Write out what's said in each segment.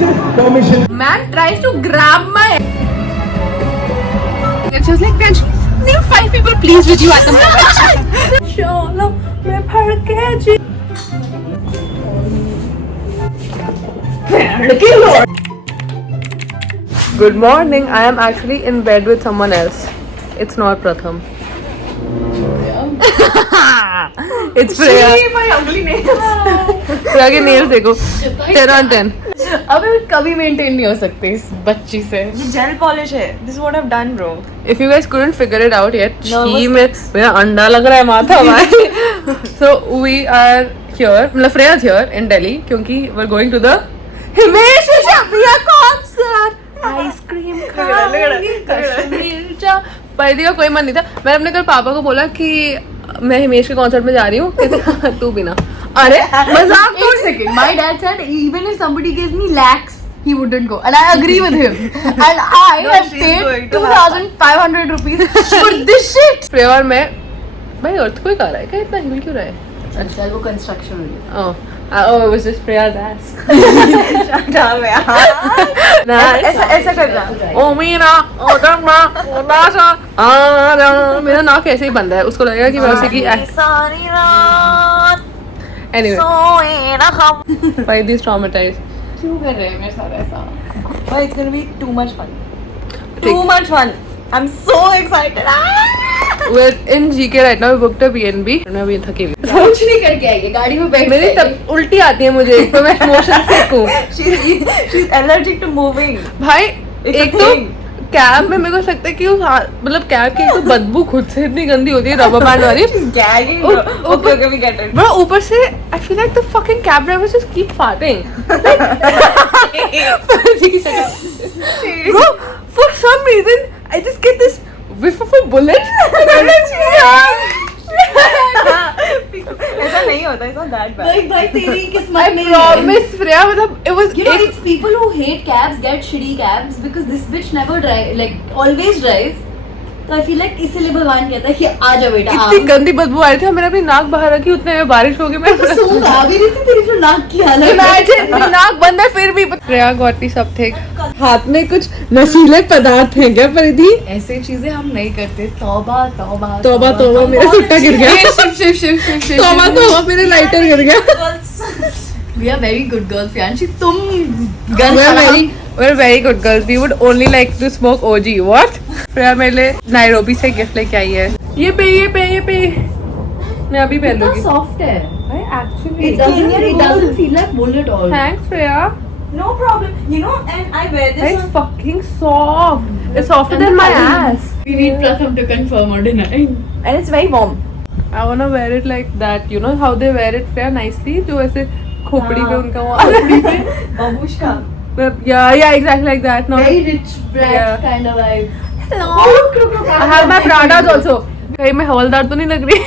Man tries to grab my. And she was like, "Then name 5 people please with you at the moment." Cholo, मैं भर के जी. Good morning. I am actually in bed with someone else. It's not Pratham. It's Freya. My ugly nails. Freya के nails देखो. 10 on 10. अबे कभी maintain नहीं हो सकते इस बच्ची से. ये जेल पॉलिश है. This is what I've done, bro. If you guys couldn't figure it out yet, Nervous she में मेरा अंडा लग रहा है माथा भाई. So we are here. मतलब Freya is here in Delhi क्योंकि we're going to the Himesh Reshammiya concert. Ice cream खाएंगे कश्मीर जा. परिधि का कोई मन नहीं था. मैंने अपने कल पापा को बोला कि मैं हिमेश के कॉन्सर्ट में जा रही हूँ. तू भी ना. अरे मजाक. Wait a second. My dad said even if somebody gives me lakhs, he wouldn't go, and I agree with him. And I have paid 2,500 rupees for this shit. Freya और मैं भाई earthquake आ रहा है क्या? इतना हिल क्यों रहा है? अच्छा वो कंस्ट्रक्शन हो रही है. Oh, it was just Freya's ass. ऐसा कर रहा. ओ मीना, ओ डंगा, ओ नाशा, मेरा नाक ऐसे ही बंद है. उसको लगेगा कि मैं उसी की सारी रात anyway. सोए ना हम. By this traumatized. क्यों कर रहे हैं मेरे साथ ऐसा? But it's gonna be too much fun. ठीक. Too much fun. I'm so excited. We're in GK right now. We booked a B&B. मैं अभी थकी हुई. कुछ नहीं करके आई है, गाड़ी में बैठ मेरी तब उल्टी आती है मुझे. एक तो मैं मोशन सिक हूँ. She's allergic to moving. भाई It's a एक तो thing. कैब में मेरे को लगता है कि उस मतलब कैब की एक तो बदबू खुद से इतनी गंदी होती है रबर बैंड वाली. Gagging. Okay, Okay, we get it. Bro, ऊपर से I feel like the fucking cab drivers just keep farting. Bro, for some reason I just get this whiff of a bullet. ऐसा नहीं होता. It's not that bad. भाई तेरी I किस्मत नहीं है. promise Freya मतलब it was You know, it's people who hate cabs get shitty cabs because this bitch never drive, like always drives. तो I feel like इसीलिए भगवान कहता है कि आ जा बेटा आ. इतनी गंदी बदबू आ रही थी. मैंने अपनी नाक बाहर रखी उतने में बारिश हो गई. मैं सूंघ आ भी रही थी तेरी जो नाक की हालत. Imagine मेरी नाक बंद है फिर भी. Freya got me something. हाथ में कुछ नशीले पदार्थ हैं क्या परिधि? ऐसे चीजें हम नहीं करते. तौबा तौबा तौबा तौबा मेरा सुट्टा गिर गया. शिव तौबा तौबा मेरा लाइटर गिर गया. We are very good girls, Fianchi. तुम We're very good girls. We would only like to smoke OG. What? Freya मेरे लिए नायरोबी से गिफ्ट लेके आई है. ये पे. मैं अभी पहन इतना लूंगी. सॉफ्ट है. Actually, It doesn't feel like wool at all. Thanks, Freya. No problem. You know, and I wear this. It's fucking soft. It's softer than my ass. We need Pratham to confirm or deny. And it's very warm. I wanna wear it like that. You know how they wear it, Freya, nicely. जो ऐसे खोपड़ी पे उनका वो. Babushka. Yeah, exactly like that. No. Very rich brat Yeah. kind of vibe. I have my Pradas also. कहीं मैं हवलदार तो नहीं लग रही?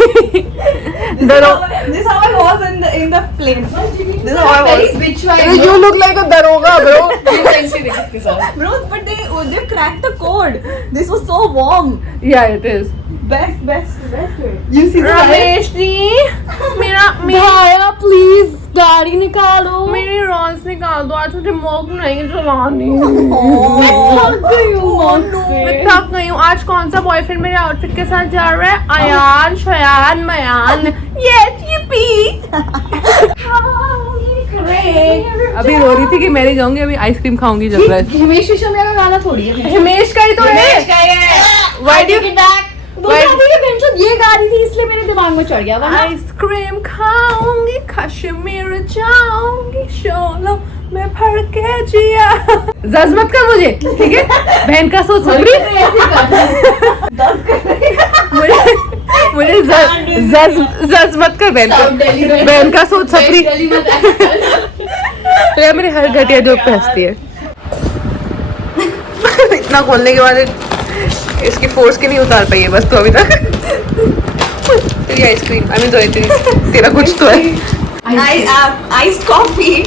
This is how I was in the plane. This is how I Very was. bitch vibe. You look like a daroga, bro. Bro, but they cracked the code. This was so warm. Yeah, it is. Best. You see the Ramesh ji, मेरा भाया please गाड़ी निकालो. मेरी Ron's निकाल दो. आज मुझे mock नहीं चलानी. थक गई हूँ मैं थक गई हूँ. आज कौन सा बॉयफ्रेंड मेरे आउटफिट के साथ जा रहा है? अयान, शयान, मयान. Yes, yippee. अभी रो रही थी कि मैं नहीं जाऊंगी. अभी आइसक्रीम खाऊंगी जब मैं. हिमेश रेशमिया का गाना थोड़ी है. हिमेश का ही तो है. Why do you ये गा रही थी इसलिए मेरे दिमाग में चढ़ गया. वरना आइसक्रीम खाऊंगी, कश्मीर जाऊंगी, शोलो मैं भर के जिया. जज्मत कर मुझे, ठीक है? बहन का सोच सपरी. मुझे जज्मत कर बहन का सोच सपरी. तो यार मेरी हर घटिया जोक पे हंसती है. इतना खोलने के बाद इसकी फोर्स की नहीं उतार पाई है बस तो अभी तक. तेरी आइसक्रीम आई मीन तेरा कुछ तो है. Iced coffee.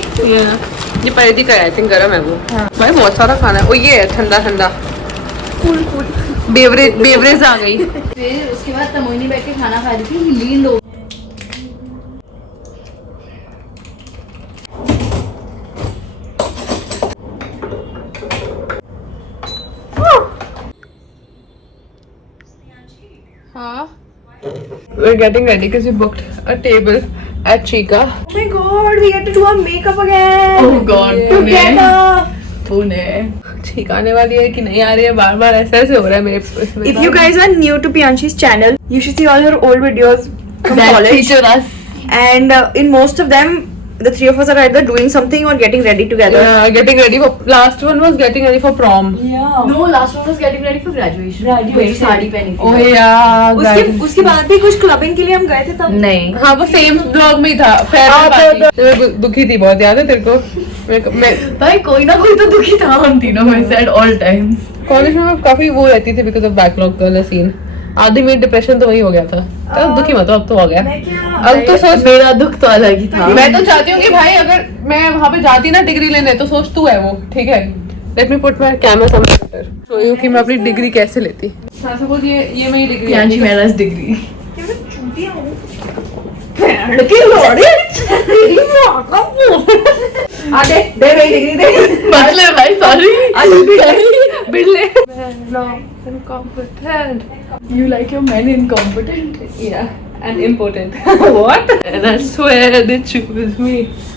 ये परिधि का आई थिंक गरम है वो. भाई बहुत सारा खाना है. ओ ये है ठंडा बेवरेज आ गई. फिर उसके बाद तमोइनी बैठ के खाना खा रही थी. ही लीनड over. we're getting ready because we booked a table at Chica. Oh my god, we get to do our makeup again. Oh god, तूने ठीक आने वाली है कि नहीं आ रही है, बार बार ऐसे हो रहा है मेरे इसमें। If you guys are new to Pianshi's channel, you should see all her old videos from that college. feature us. And in most of them, the three of us are either doing something or getting ready together. Yeah, getting ready for last one was getting ready for prom. Yeah. No, last one was getting ready for graduation. वही साड़ी पहनी थी. Oh yeah. उसके बाद भी कुछ clubbing के लिए हम गए थे तब. नहीं. हाँ वो सेम ब्लॉग में ही था. मैं दुखी थी बहुत, याद है तेरे को? मैं भाई कोई ना कोई तो दुखी था हम तीनों में से at all times. कॉलेज में काफी वो रहती थी because of backlog वाला सीन. आधी में डिप्रेशन तो वही हो गया था. तब दुखी मत हो, अब तो हो गया. अब तो सोच, मेरा दुख तो अलग ही था. मैं तो चाहती हूँ कि भाई अगर मैं वहाँ पे जाती ना डिग्री लेने, तो सोच तू है वो, ठीक है. Let me put my camera somewhere show you कि मैं अपनी डिग्री कैसे लेती. हाँ सपोज ये मेरी डिग्री है. Pianshi मेरा डिग्री. आगे दे मेरी डिग्री दे. मतलब भाई सॉरी. बिल्ले. No, incompetent. You like your men incompetent. Yeah, and impotent. What? And I swear they choose me.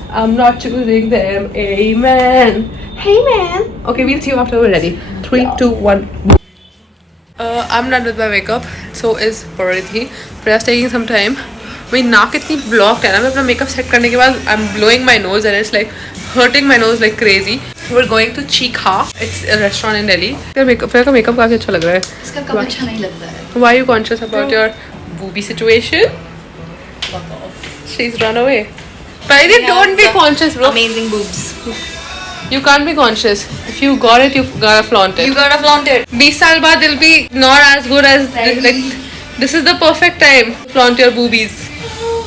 I'm not choosing them. Amen. Hey man. Okay, we'll see you after we're ready. 3, 2, 1. I'm done with my makeup. So is Parithi. Priya's taking some time. मेरी नाक इतनी blocked है ना, मैं अपना makeup set करने के बाद I am blowing my nose and it's like hurting my nose like crazy. We are going to Chica. It's a restaurant in Delhi. फिर का मेकअप काफी अच्छा लग रहा है. इसका कब अच्छा नहीं लगता है. Why are you conscious about your boobie situation? She's run away. Parithi, don't be conscious, bro. Amazing boobs. You can't be conscious. If you got it, you gotta flaunt it. You gotta flaunt it. 20 साल बाद it'll be not as good as like. This is the perfect time to flaunt your boobies.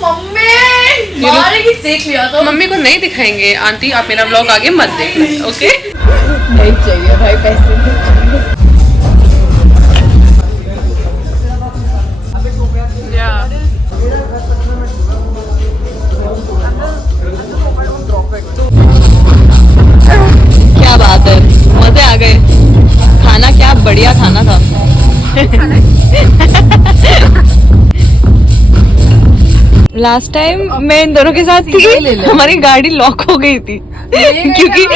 Mummy मारेगी, देख लिया तो. Mummy को नहीं दिखाएंगे. Aunty आप मेरा व्लॉग आगे मत देखना, ओके? नहीं चाहिए भाई पैसे. क्या बात है, मजे आ गए. खाना क्या बढ़िया खाना था. लास्ट टाइम मैं इन दोनों के साथ थी, हमारी गाड़ी लॉक हो गई थी क्योंकि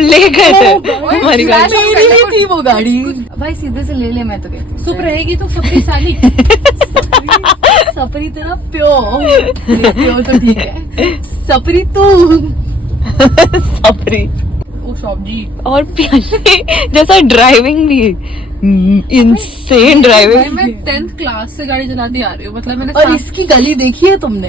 ले गए थे हमारी गाड़ी. मेरी ही थी वो गाड़ी. भाई सीधे से ले ले, मैं तो कहती हूँ. चुप रहेगी तो सपरी साली. सपरी तेरा प्यो तो ठीक है. सपरी तू. सपरी ओ सब्जी. और प्याली जैसा ड्राइविंग भी इंसेन भाई ड्राइविंग. मैं 10th क्लास से गाड़ी चलाती आ रही हूँ. मतलब मैंने और इसकी गली देखी है तुमने?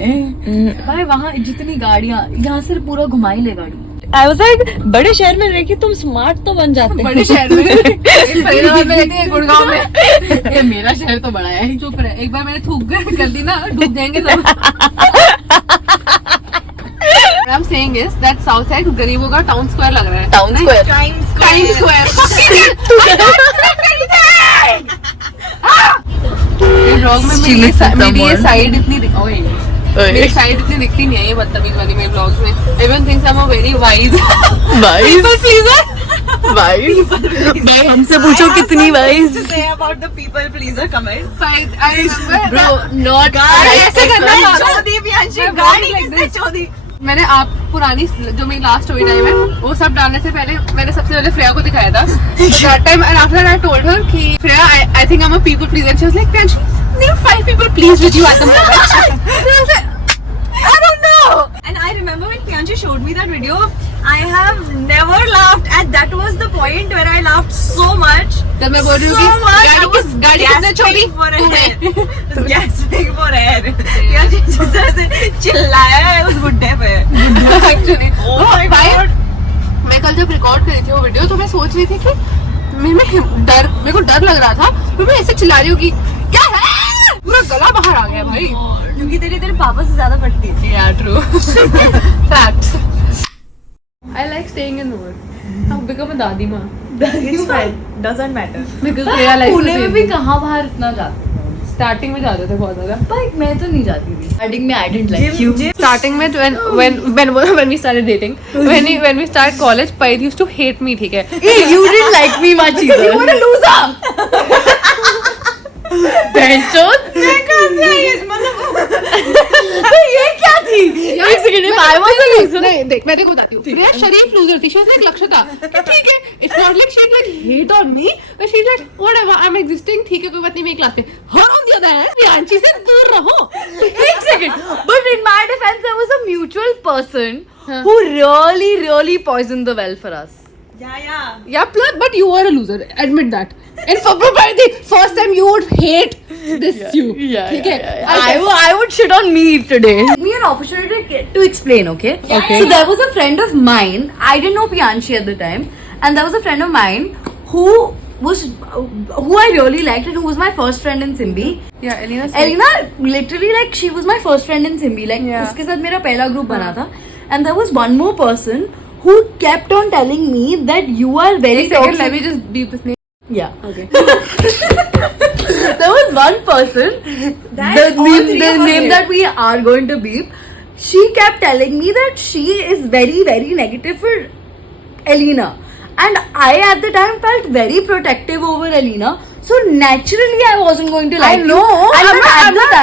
भाई वहाँ जितनी गाड़ियाँ, यहाँ से पूरा घुमाई ले गाड़ी. आई वाज लाइक बड़े शहर में रह के तुम स्मार्ट तो बन जाते. बड़े शहर में फरीदाबाद में रहती है, गुड़गांव में. ये मेरा शहर तो बड़ा है. चुप रहे. एक बार मैंने थूक कर दी ना, डूब जाएंगे सब. What I'm saying is that South side गरीबों का टाउन स्क्वायर लग रहा है. Town square. Time square. Blog में मेरी ये साइड इतनी मेरी साइड इतनी दिखती नहीं है, ये बदतमीज वाली मेरे ब्लॉग्स में. Everyone thinks I'm a very wise people pleaser. भाई हमसे पूछो कितनी wise. Say about the people pleaser comment. I remember. Bro, not ऐसे करना था. Pianshi, मैं गाड़ी like किसने this. चोदी? मैंने आप पुरानी जो मेरी लास्ट स्टोरी टाइम है वो सब डालने से पहले मैंने सबसे पहले फ्रेया को दिखाया था. That time and after I told her कि Freya, I think I'm a people pleaser. And she was like, Pianshi, name 5 people pleased with you at the moment. And I was like, I don't know. And I remember when Pianshi showed me that video, I have never laughed, and that was the point where I laughed so much. तब मैं बोल रही हूँ कि गाड़ी किसने छोड़ी? Gasping for air. Pianshi जिस तरह से चिल्लाया है उस बुड्ढे पे. Actually, Oh my God. मैं कल जब रिकॉर्ड कर रही थी वो वीडियो तो मैं सोच रही थी कि मेरे को डर लग रहा था. फिर मैं ऐसे चिल्ला रही हूँ कि क्या है, पूरा गला बाहर आ गया भाई. क्योंकि तेरे पापा से ज्यादा फटती थी. Yeah, true. Facts. I like staying in Noor. I've become a दादी माँ. It's fine. Doesn't matter. Because Freya likes to Pune stay में in भी Noor. कहाँ बाहर इतना जाते. स्टार्टिंग में जाते थे बहुत ज्यादा. भाई मैं तो नहीं जाती थी. स्टार्टिंग में I didn't like you. Starting में when we started dating, when we started college, Payat used to hate me, ठीक है. You didn't like me much either. You were a loser. ये क्या थी? एक second, I was a loser. नहीं देख मैं तेरे को बताती हूँ प्रिया शरीफ लूजर थी शी वाज लाइक लक्षता कि ठीक है it's not like she like hate on me but she like whatever I am existing ठीक है कोई बात नहीं मेरी क्लास में her on the other hand Priyanshi से दूर रहो एक second. But in my defense, there was a mutual person Huh. who really poisoned the well for us. yeah plus but you were a loser admit that and for probably first time you would hate this you ठीक है I would shit on me today. Give me an opportunity to explain, okay? Okay. So there was a friend of mine. I didn't know Piyanshi at the time, and there was a friend of mine who I really liked and who was my first friend in Simbi. yeah Elena literally like she was my first friend in Simbi. Like Yeah. उसके साथ मेरा पहला group बना था. And there was one more person who kept on telling me that you are very एक second let toxic. me just beep this name Yeah. Okay. There was one person, the name that we are going to beep. She kept telling me that she is very negative for Elena, and I at the time felt very protective over Elena. So naturally, I wasn't going to like I know. you. And I'm then not-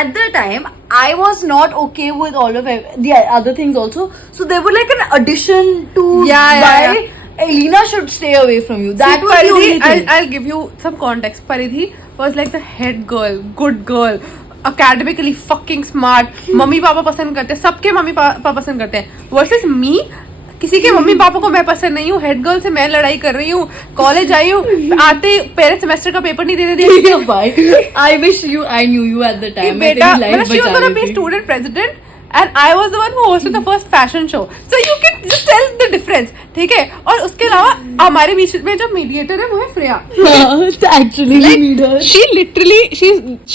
at the time, I was not okay with all of the other things also. So they were like an addition to Yeah, why Elena should stay away from you. That was the Paridhi, only thing. I'll give you some context. Paridhi was like the head girl, good girl, academically fucking smart. Mummy papa पसंद करते हैं, सबके mummy papa पसंद करते हैं. Versus me, किसी के mummy papa को मैं पसंद नहीं हूँ. हेड गर्ल से मैं लड़ाई कर रही हूँ. कॉलेज आई हूँ, आते पहले सेमेस्टर का पेपर नहीं देने दिया. Why? I wish I knew you at the time. मैं बेटा, तेरी life she was बचा gonna रही be थी. student president. And I was the one who hosted the first fashion show. So you can just tell the difference. ठीक है. और उसके अलावा हमारे बीच में जो मीडिएटर है वो है Shreya. Actually, we need her. She literally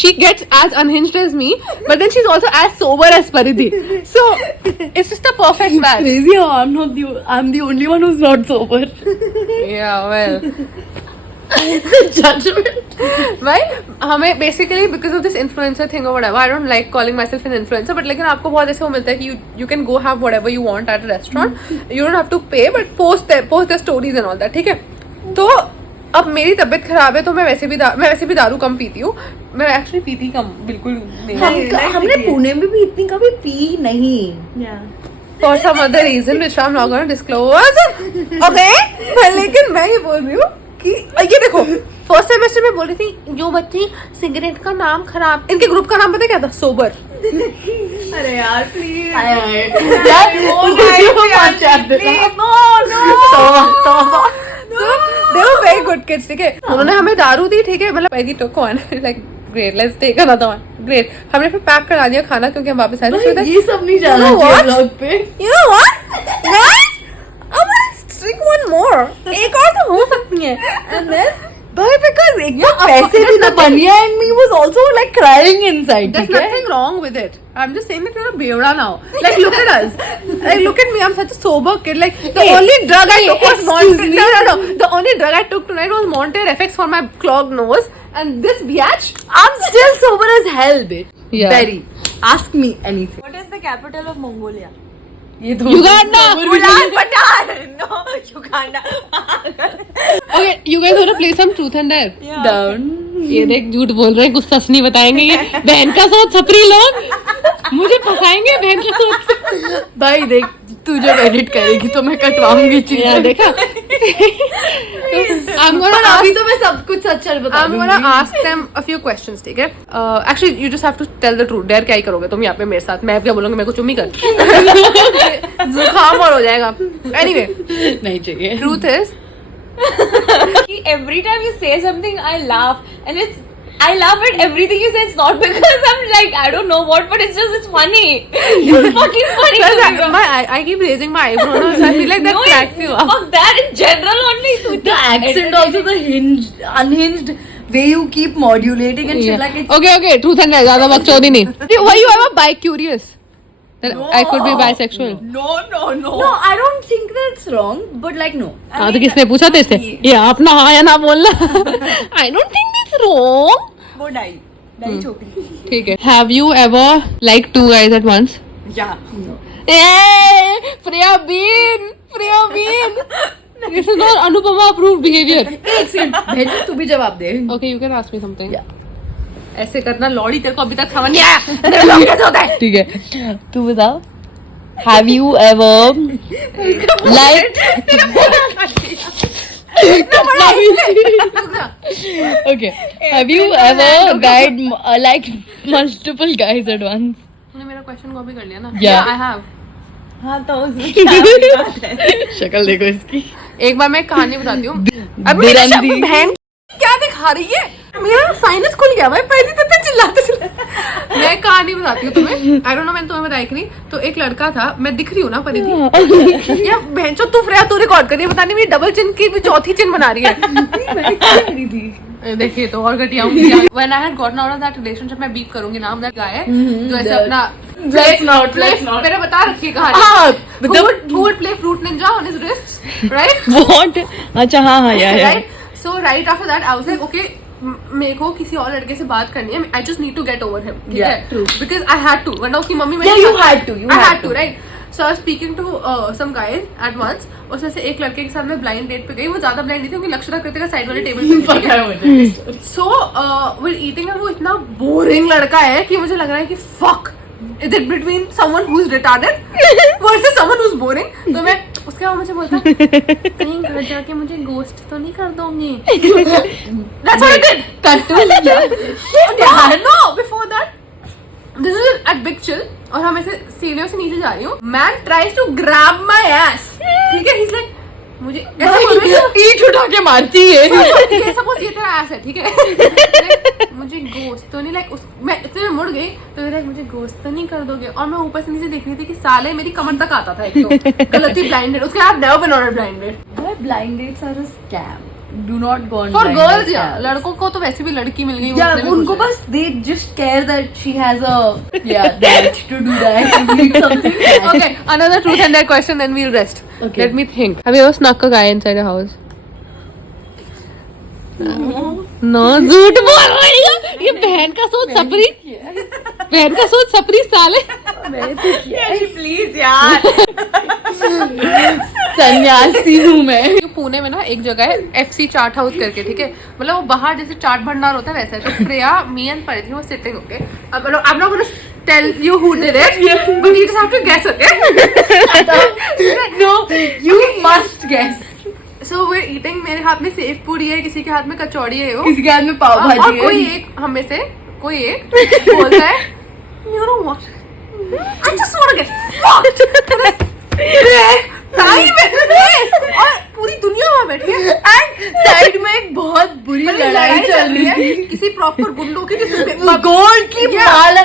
she gets as unhinged as me, but then she's also as sober as Paridhi. So it's just a perfect match. Crazy how I'm the only one who's not sober. Yeah, well. Judgment. Right? हमें basically because of this influencer thing or whatever, I don't like calling myself an influencer, but लेकिन आपको बहुत ऐसे वो मिलता है कि you can go have whatever you want at a restaurant. You don't have to pay, but post their stories and all that. ठीक है? तो अब मेरी तबीयत खराब है तो मैं वैसे भी दारू कम पीती हूँ. मैं एक्चुअली पीती कम बिल्कुल नहीं. हमने पुणे में भी इतनी कभी पी नहीं. For some other reason which I'm not going to disclose. Okay? लेकिन मैं ये बोल रही हूँ कि ये देखो फर्स्ट सेमेस्टर में बोल रही थी जो बच्ची सिगरेट का नाम खराब, इनके ग्रुप का नाम पता है क्या था? सोबर. अरे यार please They were very good kids. ठीक है, उन्होंने हमें दारू दी. ठीक है, मतलब आई टू कौन like great let's take another one. Great, हमने फिर पैक करा दिया खाना क्योंकि हम वापस आए थे. ये सब नहीं जाना You know चाहिए what? ब्लॉग पे. You know what? Guys, I'm gonna drink one more. एक और तो हो सकती है. And then But because एक तो पैसे भी तो बनिया and me was also like crying inside. there's ठीक है? nothing wrong with it. I'm just saying that you're a beoda now. Like look at us. Like look at me. I'm such a sober kid. Like the only drug I took was Monte. No. The only drug I took tonight was Monte FX for my clogged nose. And this biatch. I'm still sober as hell, bitch. Yeah. Very. Ask me anything. What is the capital of Mongolia? ये तो Uganda. No, Uganda. Okay, you guys want to play some truth and dare? down. ये देख झूठ बोल रहे हैं, कुछ सच नहीं बताएंगे. ये बहन का सोच छपरी लोग मुझे फंसाएंगे. बहन का सोच. भाई देख तू जब एडिट करेगी तो मैं कटवाऊंगी चीजें. देखा. I'm gonna पर अभी ask. तो मैं सब कुछ सच बता I'm gonna ask them a few questions, ठीक है? Actually, you just have to tell the truth. Dare क्या ही करोगे तुम यहाँ पे मेरे साथ? मैं क्या बोलूँगी? मेरे को चुम्मी कर. जुकाम और हो जाएगा. Anyway, नहीं चाहिए. truth is. Every time you say something, I laugh, and I laugh at everything you say. It's not because I'm like I don't know what, but it's funny. It's fucking funny. Plus, to me. I keep raising my eyebrow. So I feel like that No, cracks you up. fuck that in general only. The accent also, the unhinged way you keep modulating and shit like it's. Okay. Truth and dare. ज़्यादा बकचोदी नहीं. Why you ever bi-curious? That I could be bisexual. No. No, I don't think that's wrong, but like no. हाँ तो किसने पूछा तेरे से? ये अपना हाँ या ना बोलना. I don't think that's wrong. वो डाई छोकरी. ठीक है. Have you ever liked two guys at once? Yeah. Hey, Priya Bean. This is not Anupama approved behavior. एक सेकंड भेजो तू भी जवाब दे. Okay, you can ask me something. Yeah. ऐसे करना लौड़ी, तेरे को अभी तक समझ नहीं आया तेरा लौंग कैसे होता है? ठीक है, तू बता, have you ever like okay, have you ever guide like multiple guys at once? तूने मेरा क्वेश्चन कॉपी कर लिया ना? Yeah. I have. हाँ तो उसमें क्या बड़ी बात है? शक्ल देखो इसकी। एक बार मैं कहानी बताती हूँ। बिरंदी। बहन क्या दिखा रही है? मेरा साइनस खुल गया भाई, पहले तो चिल्लाते मैं कहानी बताती हूँ तुम्हें। आई डोंट नो मैंने तुम्हें बताया कि नहीं। तो एक लड़का था, मैं दिख रही हूँ ना परिधि? या बहनचोद तू फ्रेया तू रिकॉर्ड कर रही है, पता नहीं मेरी डबल चिन की भी चौथी चिन बना रही है। देखिए तो और घटिया हूँ। When I had gotten out of that relationship, मैं बीप करूंगी नाम that guy है जो ऐसे अपना Let's not. मैंने बता रखी है कहानी। Who would play Fruit Ninja on his wrists, right? What? अच्छा हाँ हाँ यार। Right? So right after that, I was like, okay, मेरे को किसी और लड़के से बात करनी है. I just need to get over him. ठीक है? Because I had to. वरना उसकी मम्मी मेरे you had to. I had to, right? So I was speaking to some guys at once. उसमें से एक लड़के के साथ मैं blind date पे गई. वो ज्यादा blind नहीं थी, उनकी लक्षणा कृति का साइड वाले टेबल पे थी. So we're eating and वो इतना boring लड़का है कि मुझे लग रहा है कि fuck. Is it between someone who's retarded versus someone who's boring? तो मैं उसके बाद मुझे बोलता कहीं घर जाके मुझे ghost तो नहीं कर दोगी? That's what I did. Cut to No, before that, this is at Big Chill और हम ऐसे सीढ़ियों से नीचे जा रही हूँ. Man tries to grab my ass. ठीक है? He's like मुझे ऐसे बोल रही है, पीठ उठा के मारती है। ये सपोज ये तेरा ass है, ठीक है? मुझे गोश्त तो नहीं लाइक उस मैं इतने में मुड़ गई तो मेरा मुझे गोश्त तो नहीं कर दोगे और मैं ऊपर से नीचे देख रही थी कि साले मेरी कमर तक आता था एक तो गलती ब्लाइंडेड उसके बाद never been on blinded Blind dates are a scam. Do not go on for blind girls dates. या लड़कों को तो वैसे भी लड़की मिल गई Yeah, उनको बस they just care that she has a that to do that to need something. Okay, another truth and dare question, then we'll rest. Okay. Let me think. Have you ever snuck a guy inside your house? No, झूठ बोल रही है। ये बहन का सोच सपरी, बहन का सोच सपरी साले। प्लीज यार सन्यासी हूँ मैं। पुणे में ना एक जगह है FC चाट हाउस करके, ठीक है? मतलब वो बाहर जैसे चाट भंडार होता है वैसा है. तो प्रिया, मी एंड परिधि वो सिटिंग, ओके? अब I'm not gonna tell you who did it, but you just have to guess, okay? No, you must guess. So we're eating. मेरे हाथ में सेव पूरी है, किसी के हाथ में कचौड़ी है, वो किसी के हाथ में पाव और भाजी कोई है। एक हम में से कोई एक बोलता है you know what, I just want to get fucked. Time है और पूरी दुनिया वहाँ बैठी है एंड साइड में एक बहुत बुरी लड़ाई चल रही है किसी प्रॉपर गुंडों की, जिसमें गोल्ड की माल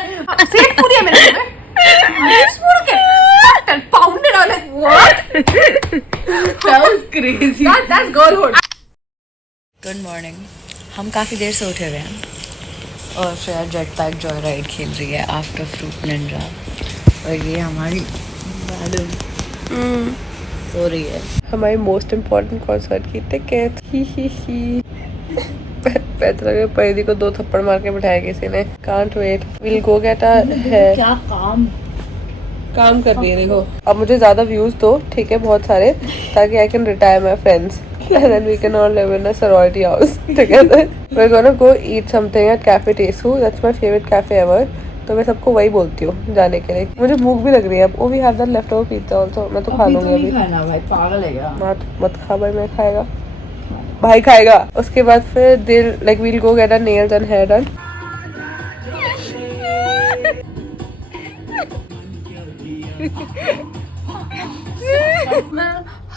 सेव पूरी है मेरे में. I just want to get fucked and pounded. I'm like, what? That was crazy. That's girlhood. Good morning. हम काफ़ी देर से उठे हुए हैं और Shreya jet pack Joy ride खेल रही है आफ्टर फ्रूट निंजा. और ये हमारी मैडम सो रही है. हमारी मोस्ट इम्पोर्टेंट कॉन्सर्ट की टिकट. पैतरा परिधि को 2 थप्पड़ मार के बिठाया किसी ने. Can't wait. Will go get a hair. क्या काम कर रही है देखो. अब मुझे ज्यादा व्यूज दो, ठीक है, बहुत सारे, ताकि I can retire my friends and then we can all live in a sorority house together. We're gonna go eat something at Cafe Tesu. That's my favorite cafe ever. तो मैं सबको वही बोलती हूँ जाने के लिए. मुझे भूख भी लग रही है अब. वो भी have that left over pizza also. मैं तो खा लूंगी अभी. खाना भाई, पागल है क्या? मत खा भाई. मैं खाएगा भाई, खाएगा. उसके बाद फिर दिल like we'll go get our nails and hair done.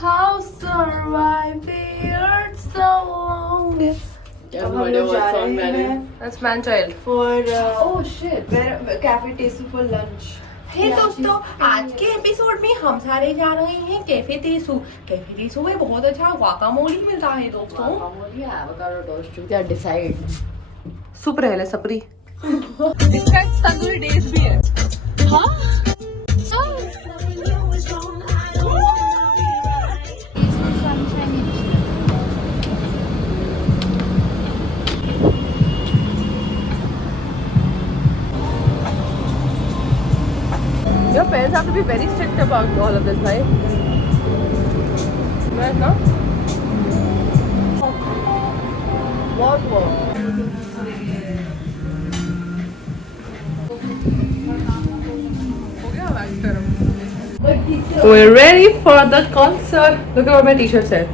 How survive the earth so long? That's man child. For oh shit, where Cafe Tesu for lunch. हे दोस्तों, आज के एपिसोड में हम सारे जा रहे हैं कैफे तेसू. कैफे तेसू में बहुत अच्छा वाकामोली मिलता है दोस्तों. क्या डिसाइड सुपर है सपरी. इसका तंदूरी डेज भी है. हाँ. Your parents have to be very strict about all of this, right? Right now? What work? We're ready for the concert. Look at what my t-shirt said.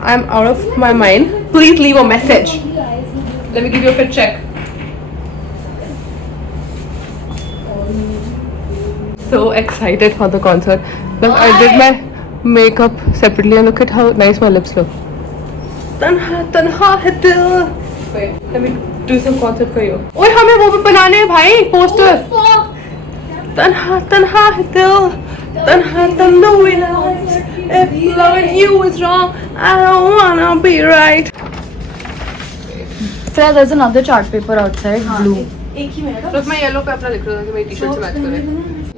I'm out of my mind. Please leave a message. Let me give you a fit check. So excited for the concert. Look, I did my makeup separately and look at how nice my lips look. Tanha tanha hai dil. Wait, let me do some concert for you. ओए हमें वो भी बनाने हैं भाई poster. Tanha tanha hai dil. Tanha tanha we lost. If loving you is wrong, I don't wanna be right. Freya, there's another chart paper outside, blue. Look, मैं yellow पे अपना लिख रहा था कि मेरी टी-शर्ट से मैच करे.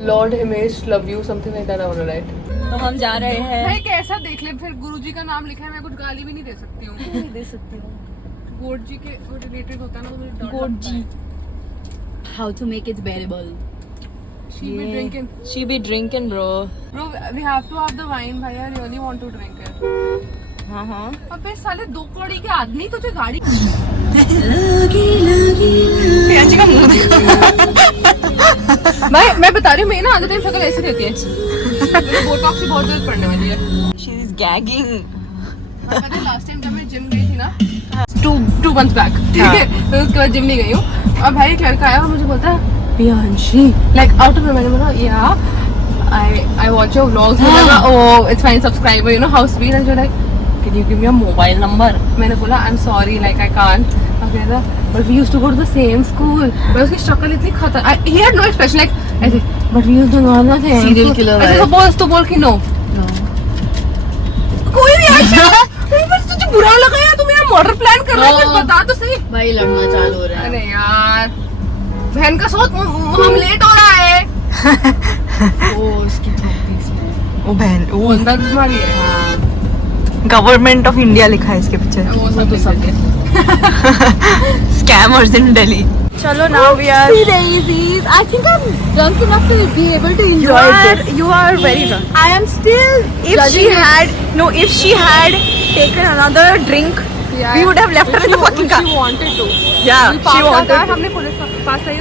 Lord Himesh, love you, something like that I wanna write. तो हम जा रहे हैं. भाई कैसा देख ले फिर गुरुजी का नाम लिखा है मैं कुछ गाली भी नहीं दे सकती हूँ. नहीं दे सकती हूँ. गोड जी के रिलेटेड होता है ना मुझे डर God लगता है. G. How to make it bearable. She be drinking. She be drinking, bro. Bro, we have to have the wine. भाई I really want to drink it. हाँ. अबे साले 2 कौड़ी के आदमी तुझे गाड़ी. प्रियांशी का मुंह देखो. मैं बता रही हूँ मैं ना आधे टाइम शक्ल ऐसे रहती है. मेरे बोटॉक्स की बहुत जरूरत पड़ने वाली है. She is gagging. पता है लास्ट टाइम जब मैं जिम गई थी ना 2 months back. ठीक है तो उसके बाद जिम नहीं गई हूँ. और भाई एक लड़का आया और मुझे बोलता है प्रियांशी लाइक आउट ऑफ मैंने बोला या I watch your vlogs. Oh, it's fine, subscriber. You know how sweet. And you're like, can you give me your mobile number? मैंने बोला I'm sorry, like I can't. कहता but we used to go to the same school. but उसकी शक्ल इतनी खतरनाक. He had no expression like ऐसे but we used to go to the same Serial school. killer ऐसे है. suppose तो बोल कि no. कोई रिएक्शन. बस तुझे बुरा लगा यार तुम यहाँ मर्डर प्लान कर रहे हो कुछ बता तो सही. भाई लड़ना चालू हो रहा है. अरे यार बहन का सोच हम लेट हो रहा है. ओ उसकी थोपी. वो बहन वो अंदर बीमारी है. गवर्नमेंट ऑफ इंडिया लिखा है इसके पीछे. वो सब तो सब स्कैमर्स इन दिल्ली. चलो now we are. Daisies. I think I'm drunk enough to be able to enjoy this. You are very drunk. I am still. If she had taken another drink, we would have left her in the fucking car. She wanted to. Yeah, she wanted to. हमने police पास लाइए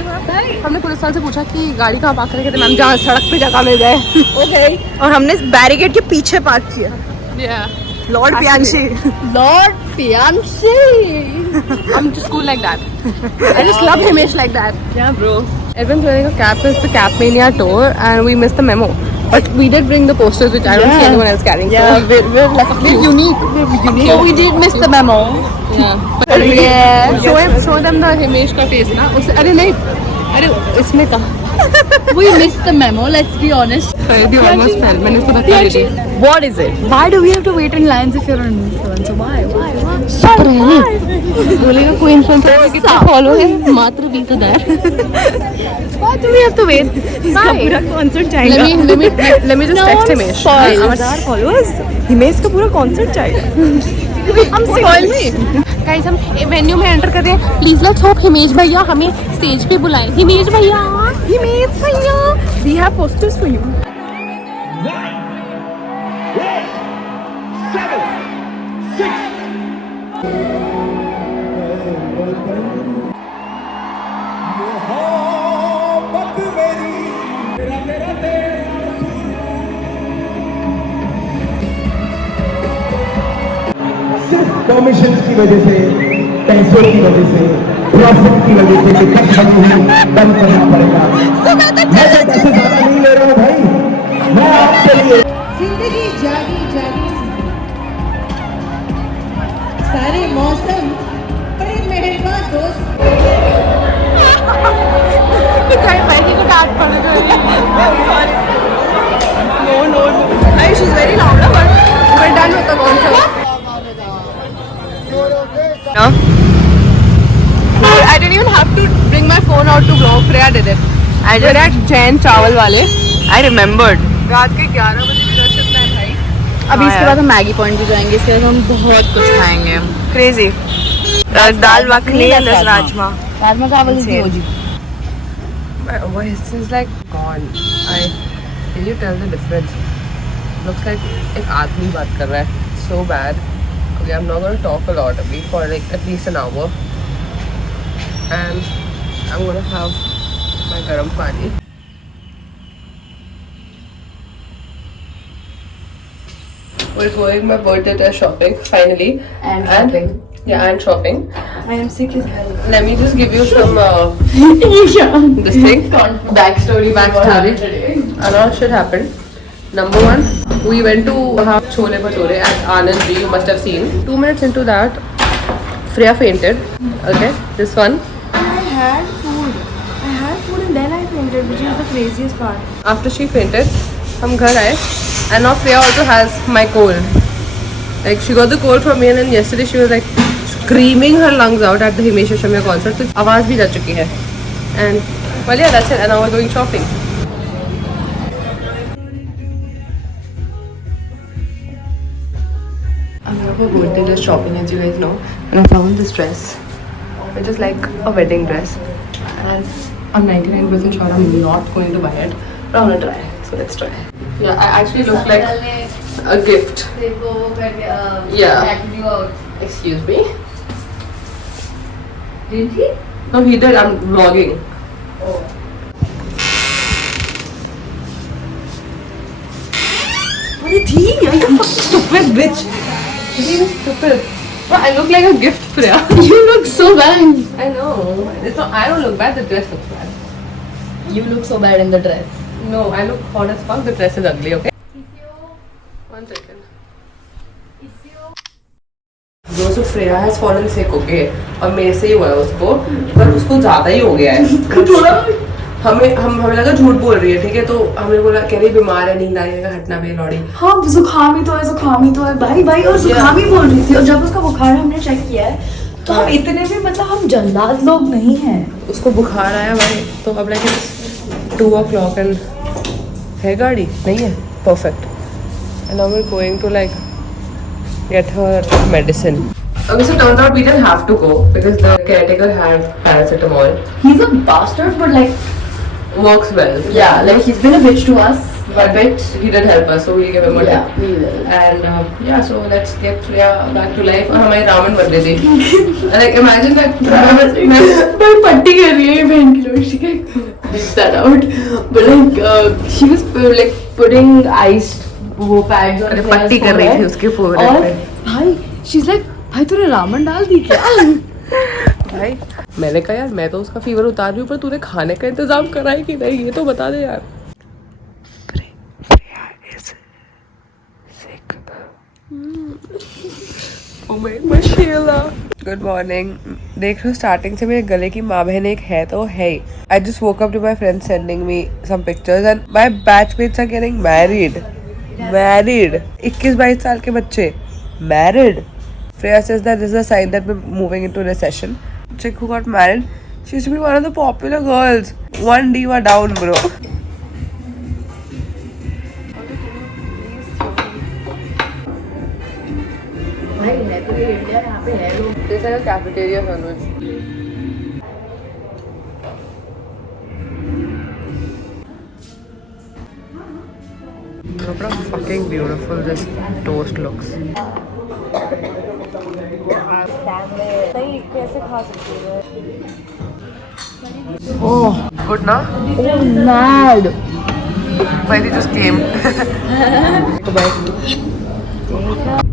हमने police वाले से पूछा कि गाड़ी कहाँ park करेंगे तो मैम जहाँ सड़क पे जगह मिल जाए. Okay. और हमने बैरिकेड के पीछे पार्क किया. Yeah. Lord Pianchi. Lord Pianchi. I'm just cool like that. I just love Himesh like that. Yeah, bro. Everyone's wearing a cap. It's the Cap Mania tour, and we missed the memo. But we did bring the posters, which I don't see anyone else carrying. Yeah, So. we're unique. We're unique. So we did miss the memo. Yeah. Yeah. Show them the Himesh का face ना. उसे अरे नहीं. अरे इसमें कहा. We missed the memo. Let's be honest. भी almost fell. मैंने उसको बता दी. What is it? Why do we have to wait in lines if you're an influencer? Why? बोलेगा कोई इन्फ्लुएंसर कितना फॉलो है मात्र 20,000. Why do we have to wait? इसका पूरा concert Let जाएगा. me just text Himesh. spoiled. 1000 followers. Himesh का पूरा concert जाएगा. I'm spoiled. Guys, हम वेन्यू में एंटर कर रहे हैं. प्लीज लेट्स होप हिमेश भैया हमें स्टेज पे बुलाएं. हिमेश भैया. We have posters for you. 7, 6. मोहब्बत मेरी तेरा तेरा तेरा सिर्फ कमीशन की वजह से पैसों की वजह से प्रॉफिट की वजह से बंद करना पड़ेगा. मैं पैसे ज्यादा नहीं ले रहा हूँ भाई. मैं आपके लिए जिंदगी जागी जागी सारे मौसम बड़े मेहरबान दोस्त No. She's very loud, but we're done with the concert. No? I didn't even have to bring my phone out to vlog. Freya did it. We're at Jain चावल वाले. I remembered. रात के 11 बजे भी दर्शन प्लान है. अभी इसके बाद हम मैगी पॉइंट भी जाएंगे. इसके बाद हम बहुत कुछ खाएंगे. Crazy. Dal makhani and rajma. Rajma चावल is the OG. My voice is like gone. Can you tell the difference? Looks like एक आदमी बात कर रहा है. So bad. Okay, I'm not gonna talk a lot अभी for like at least an hour. And I'm gonna have my garam pani. we're going my birthday dress shopping finally. And shopping. Yeah, and shopping. I am sick as hell. Let me just give you some this thing. Backstory. A lot of shit happened. Number one, we went to have chole bhature at Anand Ji. You must have seen. 2 minutes into that, Freya fainted. Okay, this one. I had food and then I fainted, which is the craziest part. After she fainted, हम घर आए, and now Freya also has my cold. Like she got the cold from me, and then yesterday she was like screaming her lungs out at the Himesh Reshammiya concert. तो आवाज भी जा चुकी है. And well yeah, that's it. And now we're going shopping. I'm here for birthday dress shopping, as you guys know, and I found this dress, which is like a wedding dress, and I'm 99% sure I'm not going to buy it, but I'm gonna try. So let's try. Yeah, I actually look like a gift. Yeah. Excuse me. Did he? No, he did. I'm vlogging. What did he? Are you fucking stupid bitch? He was stupid. But I look like a gift, Freya. You look so bad. I know. It's not, I don't look bad. The dress looks bad. You look so bad in the dress. No, I look hot as fuck. The dress is ugly. Okay. One second. Those of Freya has fallen sick, okay? और मेरे से ही हुआ है उसको, पर उसको ज़्यादा ही हो गया है. थोड़ा हमें लगा झूठ बोल रही है, ठीक है? तो हमने बोला कह रही बीमार है, नींद आएगा, हटना भी लौड़ी. हाँ जुकाम ही तो है भाई और जुकाम ही बोल रही थी. और जब उसका बुखार हमने चेक किया है तो हम इतने भी मतलब हम जल्लाद लोग नहीं हैं. उसको बुखार आया भाई, तो अब लाइक 2 o'clock एंड है गाड़ी नहीं है. Perfect. And now we are going to like get her medicine. Okay, so turns out we didn't have to go because the caretaker had paracetamol. He's a bastard, but like Works well. yeah, like he's been a bitch to us. But he did help us, so we'll give him a Yeah, tip. we will. And yeah, so let's get Freya back to life. और हमारी रामन बन रही थी. Like imagine that. भाई पट्टी कर रही है बहन की लोग. She can beat that out. But like she was like putting ice वो pads on. अरे पट्टी कर रही थी उसके forehead और पे. भाई she's like भाई तूने रामन डाल दी क्या? भाई मैंने कहा यार मैं तो उसका फीवर उतार रही हूँ, पर तूने खाने का इंतजाम करा है कि नहीं, ये तो बता दे यार. Good morning. देख रहे हो स्टार्टिंग से मेरे गले की माँ बहन एक है तो है ही. I just woke up to my friend sending me some pictures and my batchmates are getting married. 21-22 साल के बच्चे married. Freya says that this is a sign that we're moving into recession. Chick who got married, she used to be one of the popular girls. One diva down, bro. It's like a cafeteria sandwich. Look how fucking beautiful this toast looks. Oh, good na? Oh mad. Finally just came. Bye.